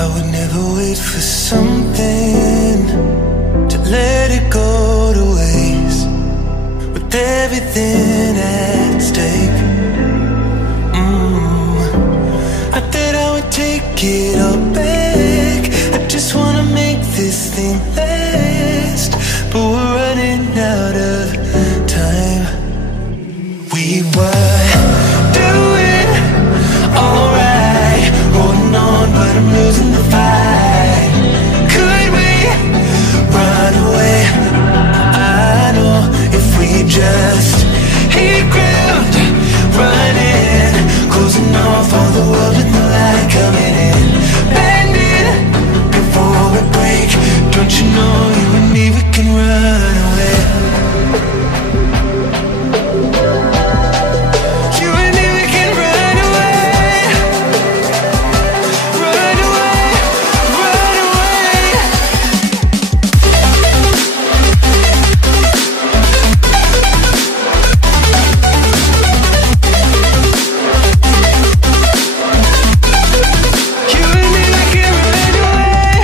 I would never wait for something to let it go to waste, with everything at stake. I thought I would take it all back. I just wanna make this thing last, but we're running out of time. We were doing alright, holding on, but I'm losing the fight. Could we run away? I know if we just hit ground, running, closing off all the world with no light coming in, bending before we break. Don't you know you and me, we can run away. You and me, we can run away. Run away, run away. You and me, we can run away.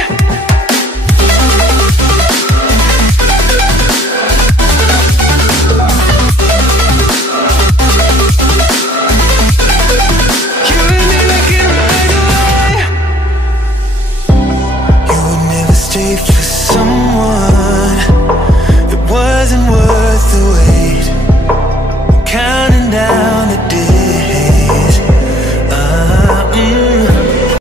You and me, we can run away. You would never stay for